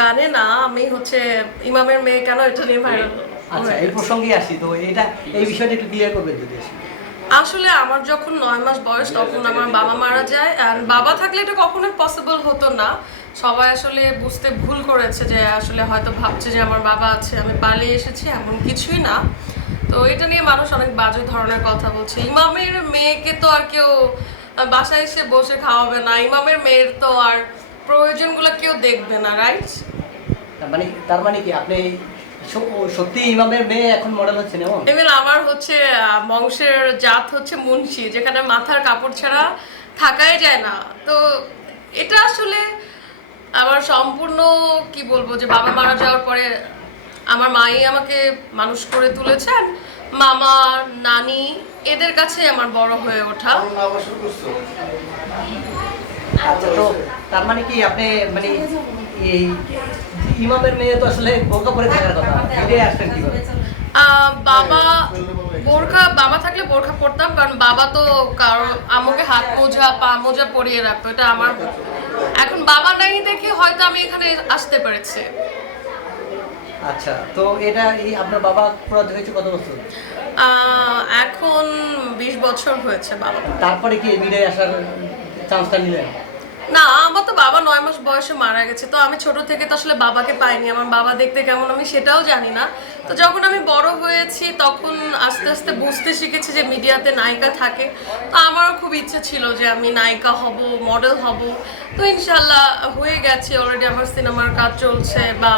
গানে না আমি হচ্ছে ইমামের মেয়ে কেন এটা নিয়ে ভাইরাল আচ্ছা এই প্রসঙ্গে আসি তো এটা এই বিষয়টা একটু ক্লিয়ার করবেন যদি আসি। আসলে আমার যখন নয় মাস বয়স তখন আমার বাবা মারা যায় আর বাবা থাকলে এটা কখনোই পসিবল হতো না। সবাই আসলে বুঝতে ভুল করেছে যে আসলে হয়তো ভাবছে যে আমার বাবা আছে আমি পালিয়ে এসেছি এমন কিছুই না। তো এটা নিয়ে মানুষ অনেক বাজে ধরনের কথা বলছে। ইমামের মেয়েকে তো আর কেউ বাসায় এসে বসে খাওয়াবে না। ইমামের মেয়ের তো আর প্রয়োজনগুলো কেউ দেখবে না রাইট তার মানে তার মানে কি আপনি সত্যি ইমামের মেয়ে এখন মডেল হচ্ছেন এমন ইভেন আমার হচ্ছে বংশের জাত হচ্ছে মুন্সি যেখানে মাথার কাপড় ছাড়া থাকাই যায় না। তো এটা আসলে আমার সম্পূর্ণ কি বলব যে বাবা মারা যাওয়ার পরে আমার মাই আমাকে মানুষ করে তুলেছেন। মামা নানি এদের কাছে আমার বড় হয়ে ওঠা। আচ্ছা তো তার মানে কি আপনি মানে এই ইমামের মেয়ে তো আসলে বোরকা পরে থাকার কথা এটাই আসছেন কীভাবে? বাবা বোরখা বাবা থাকলে বোরখা পরতাম কারণ বাবা তো কারও আমাকে হাত মোজা পা মোজা পরিয়ে রাখতো এটা আমার এখন বাবা নাই দেখে হয়তো আমি এখানে আসতে পেরেছি। আচ্ছা তো এটা এই আপনার বাবা অপরাধ হয়েছে কত বছর? এখন বিশ বছর হয়েছে বাবা। তারপরে কি এই মিডিয়ায় আসার চান্সটা নিলেন? না, আমার তো বাবা নয় মাস বয়সে মারা গেছে, তো আমি ছোট থেকে তো আসলে বাবাকে পাইনি। আমার বাবা দেখতে কেমন আমি সেটাও জানি না। তো যখন আমি বড় হয়েছি তখন আস্তে আস্তে বুঝতে শিখেছি যে মিডিয়াতে নায়িকা থাকে। তো আমারও খুব ইচ্ছে ছিল যে আমি নায়িকা হব মডেল হব। তো ইনশাল্লাহ হয়ে গেছে অলরেডি আমার সিনেমার কাজ চলছে বা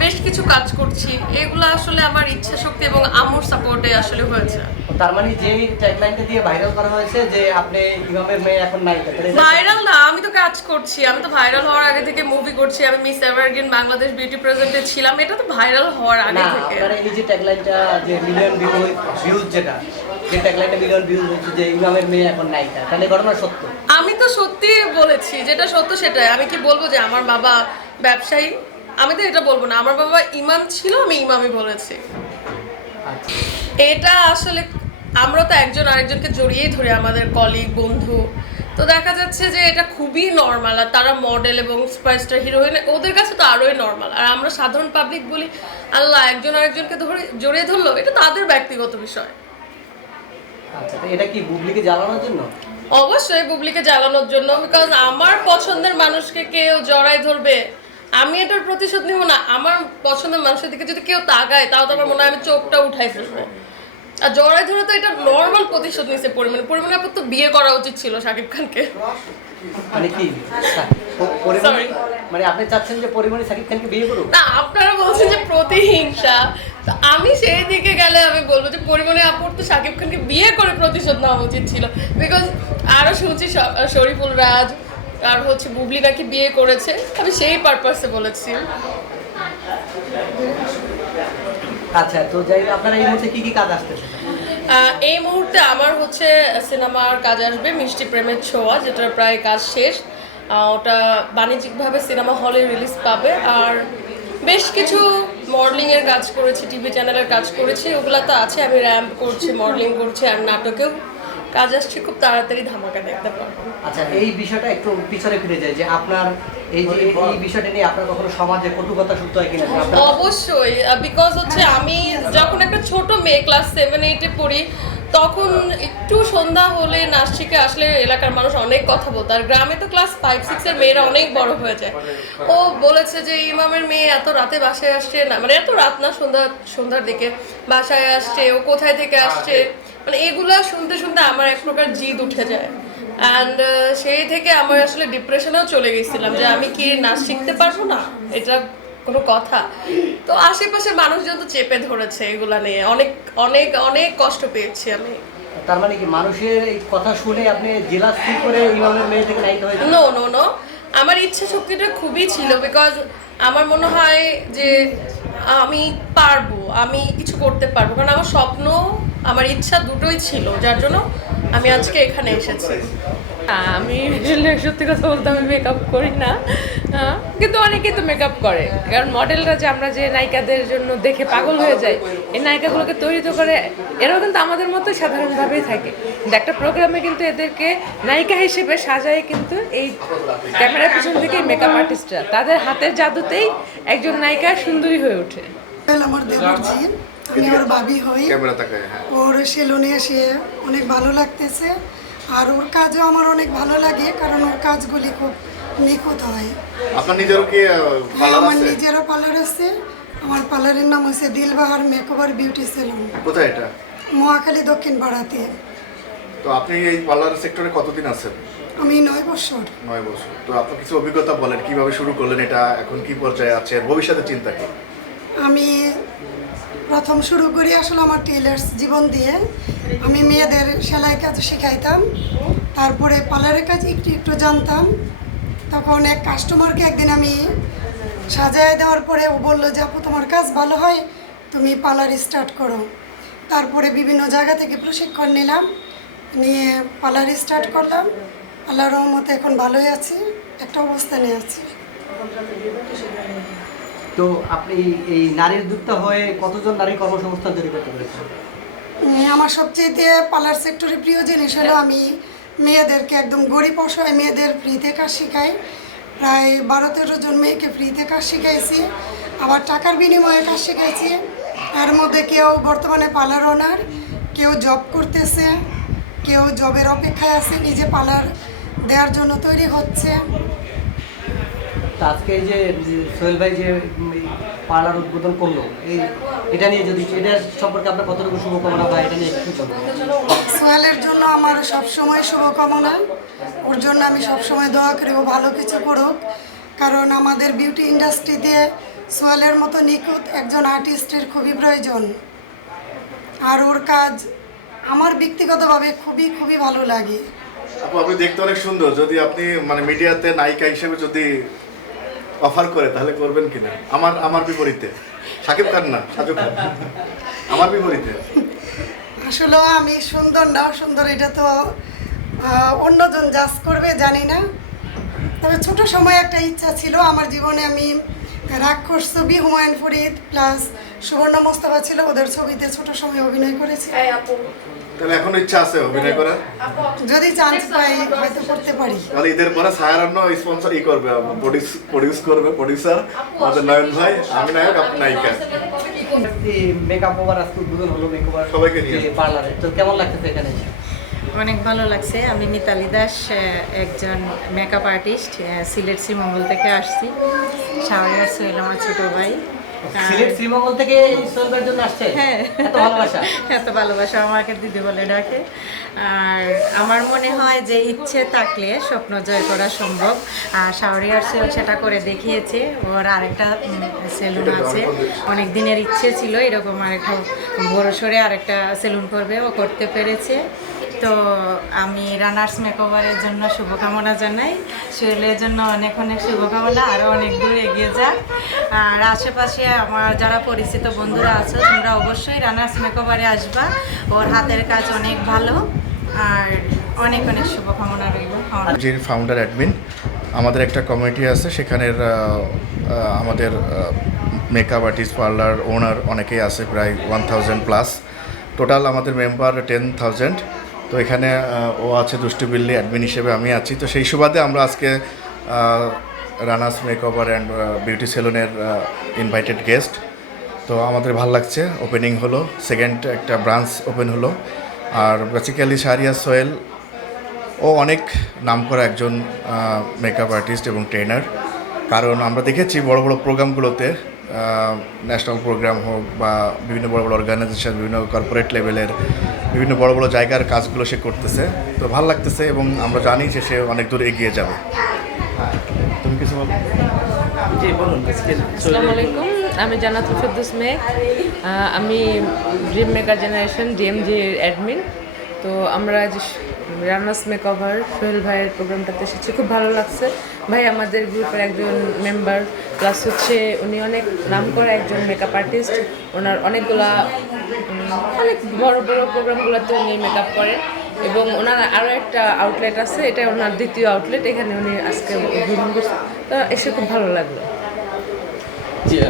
বেশ কিছু কাজ করছি। এগুলো আসলে আমার ইচ্ছা শক্তি এবং আমুর সাপোর্টে আসলে হয়েছে। তার মানে যে ট্যাগলাইনটা দিয়ে ভাইরাল করা হয়েছে যে আপনি ইমামের মেয়ে এখন নাই ভাইরাল না আমি তো কাজ করছি। আমি তো ভাইরাল হওয়ার আগে থেকে মুভি করছি। আমি মিস এভারগ্রিন বাংলাদেশ বিউটি প্রেজেন্টে ছিলাম। এটা তো ভাইরাল হওয়ার আগে থেকে। আপনার এই যে ট্যাগলাইনটা যে মিলিয়ন ভিউ ভিউজ যেটা যে ট্যাগলাইনটা মিলিয়ন ভিউজ হচ্ছে যে ইমামের মেয়ে এখন নায়িকা তাহলে ঘটনা সত্য? আমি তো সত্যি বলেছি যেটা সত্য সেটাই। আমি কি বলব যে আমার বাবা ব্যবসায়ী? আমি তো এটা বলব না। আমার বাবা ইমাম ছিল আমি ইমামই বলেছি। আচ্ছা। এটা আসলে আমরা তো একজন আরেকজনকে জড়িয়েই ধরে আমাদের কলিগ বন্ধু তো দেখা যাচ্ছে যে এটা খুবই নর্মাল আর তারা মডেল এবং সুপারস্টার হিরোইন ওদের কাছে তো আরোই নর্মাল আর আমরা সাধারণ পাবলিক বলি আল্লাহ একজন আরেকজনকে ধরে জড়িয়ে ধরলো এটা তাদের ব্যক্তিগত বিষয়। আচ্ছা এটা কি বুবলিকে জ্বালানোর জন্য? অবশ্যই বুবলিকে জ্বালানোর জন্য বিকজ আমার পছন্দের মানুষকে কেউ জড়াই ধরবে। আমি এটার প্রতিশোধ নিব না। আমার পছন্দের মানুষের দিকে যদি কেউ তাকায় তাও তো আমার মনে হয় আমি চোখটা উঠাই ফেলবে। আর জড়াই ধরে তো এটা নর্মাল প্রতিশোধ নিছে পরিমাণে পরিমাণে আপনার তো বিয়ে করা উচিত ছিল শাকিব খানকে। মানে কি? মানে আপনি চাচ্ছেন যে পরিমণি সাকিব খানকে বিয়ে করুক? না আপনারা বলছেন যে প্রতিহিংসা। তো আমি সেই দিকে গেলে আমি বলব যে পরিমাণে আপুর তো শাকিব খানকে বিয়ে করে প্রতিশোধ নেওয়া উচিত ছিল। বিকজ আরও শুনছি শরীফুল রাজ আর হচ্ছে বুবলি নাকি বিয়ে করেছে। আমি সেই পারপাসে বলেছি। আচ্ছা তো যাই আপনারা এই মুহূর্তে কি কি কাজ আসতেছে? এই মুহূর্তে আমার হচ্ছে সিনেমার কাজ আসবে, মিষ্টি প্রেমের ছোঁয়া যেটা প্রায় কাজ শেষ। ওটা বাণিজ্যিকভাবে সিনেমা হলে রিলিজ পাবে, আর বেশ কিছু মডেলিংয়ের কাজ করেছি টিভি চ্যানেলের কাজ করেছি, ওগুলা তো আছে, আমি র্যাম্প করছি মডেলিং করছি, আর নাটকেও কাজ আসছে খুব তাড়াতাড়ি ধামাকা দেখতে পারব আচ্ছা এই বিষয়টা একটু পিছনে ফিরে যায় যে আপনার এই যে এই বিষয়টা নিয়ে আপনার কখনো সমাজে কটু কথা শুনতে হয় কিনা? অবশ্যই বিকজ হচ্ছে আমি যখন একটা ছোট মেয়ে ক্লাস সেভেন এইটে পড়ি তখন একটু সন্ধ্যা হলে নাচ শিখে আসলে এলাকার মানুষ অনেক কথা বলতো। আর গ্রামে তো ক্লাস ফাইভ সিক্সের মেয়েরা অনেক বড় হয়ে যায়। ও বলেছে যে, ইমামের মেয়ে এত রাতে বাসায় আসছে না। মানে এত রাত না, সন্ধ্যা, সন্ধ্যার দিকে বাসায় আসছে, ও কোথায় থেকে আসছে? মানে এগুলো শুনতে শুনতে আমার এক প্রকার জিদ উঠে যায়। অ্যান্ড সেই থেকে আমার আসলে ডিপ্রেশনেও চলে গেছিলাম যে, আমি কি নাচ শিখতে পারব না? এটা কোনো কথা। তো আশেপাশের মানুষজন তো চেপে ধরেছে এগুলা নিয়ে। অনেক অনেক অনেক কষ্ট পেয়েছি আমি। তার মানে কি মানুষের এই কথা শুনে আপনি জেলা স্থির করে ইমামের মেয়ে থেকে নায়িকা হয়েছে নো নো নো আমার ইচ্ছা শক্তিটা খুবই ছিল বিকজ আমার মনে হয় যে আমি পারব আমি কিছু করতে পারব। কারণ আমার স্বপ্ন আমার ইচ্ছা দুটোই ছিল যার জন্য আমি আজকে এখানে এসেছি। আমি সত্যি কথা বলতে আমি মেকআপ করি না। কিন্তু অনেকেই তো মেকআপ করে। কারণ মডেলরা যে আমরা যে নায়িকাদের জন্য দেখে পাগল হয়ে যাই এই নায়িকাগুলোকে তৈরি তো করে এরাও কিন্তু আমাদের মতো সাধারণভাবেই থাকে। কিন্তু একটা প্রোগ্রামে কিন্তু এদেরকে নায়িকা হিসেবে সাজায় কিন্তু এই ক্যামেরার পিছন থেকে মেকআপ আর্টিস্টরা তাদের হাতের জাদুতেই একজন নায়িকা সুন্দরী হয়ে ওঠে। আমার আমি ওর ভাবি হই। হ্যাঁ। ওর সেলুনে এসে অনেক ভালো লাগতেছে। আর ওর কাজও আমার অনেক ভালো লাগে কারণ ওর কাজগুলি খুব নিখুঁত হয় আপনার নিজেরও কি আহ, হ্যাঁ, পার্লার আমার আছে? নিজেরও পার্লার আছে। আমার পার্লারের নাম হচ্ছে দিলবাহার মেকওভার বিউটি সেলুন। কোথায় এটা? মহাখালী দক্ষিণ পাড়াতে। তো আপনি এই পার্লার সেক্টরে কতদিন আছেন? আমি নয় বছর। নয় বছর। তো আপনার কিছু অভিজ্ঞতা বলেন কীভাবে শুরু করলেন এটা এখন কি পর্যায়ে আছে আর ভবিষ্যতে চিন্তা কি? আমি প্রথম শুরু করি আসলে আমার টেলার্স জীবন দিয়ে। আমি মেয়েদের সেলাই কাজ শেখাইতাম তারপরে পার্লারের কাজ একটু একটু জানতাম। তখন এক কাস্টমারকে একদিন আমি সাজায় দেওয়ার পরে ও বলল যে আপু তোমার কাজ ভালো হয়? তুমি পার্লার স্টার্ট করো। তারপরে বিভিন্ন জায়গা থেকে প্রশিক্ষণ নিলাম। নিয়ে পার্লার স্টার্ট করলাম। আল্লাহ রহমতে এখন ভালোই আছি একটা অবস্থানে আছি। তো আপনি এই নারীর উদ্যোক্তা হয়ে কতজন নারী কর্মসংস্থান তৈরি করতে পেরেছেন? আমার সবচেয়ে পার্লার সেক্টরে প্রিয় জিনিস হলো আমি মেয়েদেরকে একদম গরিব অসহায় মেয়েদের ফ্রিতে কাজ শেখাই। প্রায় বারো তেরো জন মেয়েকে ফ্রিতে কাজ শিখাইছি, আবার টাকার বিনিময়ে কাজ শিখাইছি। তার মধ্যে কেউ বর্তমানে পার্লার ওনার, কেউ জব করতেছে, কেউ জবের অপেক্ষায় আছে, নিজে পার্লার দেওয়ার জন্য তৈরি হচ্ছে। আজকে যে সোহেল ভাই যে পার্লার উদ্বোধন করল, এই এটা নিয়ে যদি, এটা সম্পর্কে আপনার কতটুকু শুভকামনা বা এটা নিয়ে কি সোহেলের জন্য আমার সবসময় শুভকামনা। ওর জন্য আমি সবসময় দোয়া করি, ও ভালো কিছু করুক। কারণ আমাদের বিউটি ইন্ডাস্ট্রিতে সোহেলের মতো নিখুঁত একজন আর্টিস্টের খুবই প্রয়োজন। আর ওর কাজ আমার ব্যক্তিগতভাবে খুবই খুবই ভালো লাগে। আপু, আপনি দেখতে অনেক সুন্দর। যদি আপনি মানে মিডিয়াতে নায়িকা হিসেবে যদি অফার করে, তাহলে করবেন কিনা? আমার আমার বিপরীতে। সাকিব খান না, সাজু খান। আমার বিপরীতে। আসলে আমি সুন্দর না সুন্দর এটা তো অন্যজন জাজ করবে জানি না তবে ছোট সময় একটা ইচ্ছা ছিল আমার জীবনে আমি রাক্ষস ছবি হুমায়ুন ফরিদ প্লাস সুবর্ণ মোস্তফা ছিল ওদের ছবিতে ছোট সময় অভিনয় করেছি তাহলে এখন ইচ্ছা আছে অভিনয় করার যদি চান্স পাই হয়তো করতে পারি তাহলে ঈদের পরে সায়ারান্ন স্পন্সর ই করবে প্রডিউস প্রডিউস করবে প্রডিউসার আমাদের নয়ন ভাই আমি নায়ক আপনি নায়িকা মেকআপ ওভার আজকে উদ্বোধন হলো মেকওভার সবাইকে নিয়ে। পার্লারে তো কেমন লাগতেছে এখানে অনেক ভালো লাগছে। আমি মিতালি দাস একজন মেকআপ আর্টিস্ট সিলেট শ্রীমঙ্গল থেকে আসছি। শাওয়ার সোহেল আমার ছোট ভাই। সিলেট শ্রীমঙ্গল থেকে এই জন্য আসছে? হ্যাঁ। এত ভালোবাসা? এত ভালোবাসা আমাকে দিদি বলে ডাকে। আর আমার মনে হয় যে ইচ্ছে থাকলে স্বপ্ন জয় করা সম্ভব। আর শাওরিয়ার সেল সেটা করে দেখিয়েছে। ওর আরেকটা সেলুন আছে। অনেক দিনের ইচ্ছে ছিল এরকম আরেকটা বড় সড়ে আরেকটা সেলুন করবে। ও করতে পেরেছে। তো আমি রানার্স মেকওভারের জন্য শুভকামনা জানাই। শরীরের জন্য অনেক অনেক শুভকামনা আরও অনেক দূর এগিয়ে যাক। আর আশেপাশে আমার যারা পরিচিত বন্ধুরা আছে, তোমরা অবশ্যই রানার্স মেকওভারে আসবা। ওর হাতের কাজ অনেক ভালো। আর অনেক অনেক শুভকামনা রইল। যে ফাউন্ডার অ্যাডমিন আমাদের একটা কমিটি আছে। সেখানের আমাদের মেকআপ আর্টিস্ট পার্লার ওনার অনেকেই আছে, প্রায় ওয়ান থাউজেন্ড প্লাস টোটাল আমাদের মেম্বার টেন থাউজেন্ড তো এখানে ও আছে দুষ্টু বিল্লি অ্যাডমিন হিসেবে, আমি আছি। তো সেই সুবাদে আমরা আজকে রানাস মেকওভার অ্যান্ড বিউটি সেলুনের ইনভাইটেড গেস্ট তো আমাদের ভালো লাগছে ওপেনিং হলো। সেকেন্ড একটা ব্রাঞ্চ ওপেন হলো। আর বেসিক্যালি শারিয়া সোয়েল ও অনেক নামকরা একজন মেকআপ আর্টিস্ট এবং ট্রেনার কারণ আমরা দেখেছি বড় বড় প্রোগ্রামগুলোতে ন্যাশনাল প্রোগ্রাম হোক বা বিভিন্ন বড় বড় অর্গানাইজেশন বিভিন্ন কর্পোরেট লেভেলের বিভিন্ন বড় বড় জায়গার কাজগুলো সে করতেছে। তো ভালো লাগতেছে এবং আমরা জানি যে সে অনেক দূর এগিয়ে যাবে। হ্যাঁ, তুমি কিছু বলো? আসসালামু আলাইকুম। আমি জানাতুল ফেরদৌস আহ, আমি dream maker generation DMG admin তো আমরা রানাস মেকওভার সোহেল ভাইয়ের প্রোগ্রামটাতে এসেছি। খুব ভালো লাগছে। ভাই, আমাদের গ্রুপের একজন মেম্বার প্লাস হচ্ছে উনি অনেক নাম করা একজন মেকআপ আর্টিস্ট ওনার অনেকগুলা অনেক বড় বড় প্রোগ্রামগুলোতে উনি মেকআপ করেন। এবং ওনার আরও একটা আউটলেট আছে, এটা ওনার দ্বিতীয় আউটলেট এখানে উনি আজকে উদ্বোধন করছে। তো এসে খুব ভালো লাগল।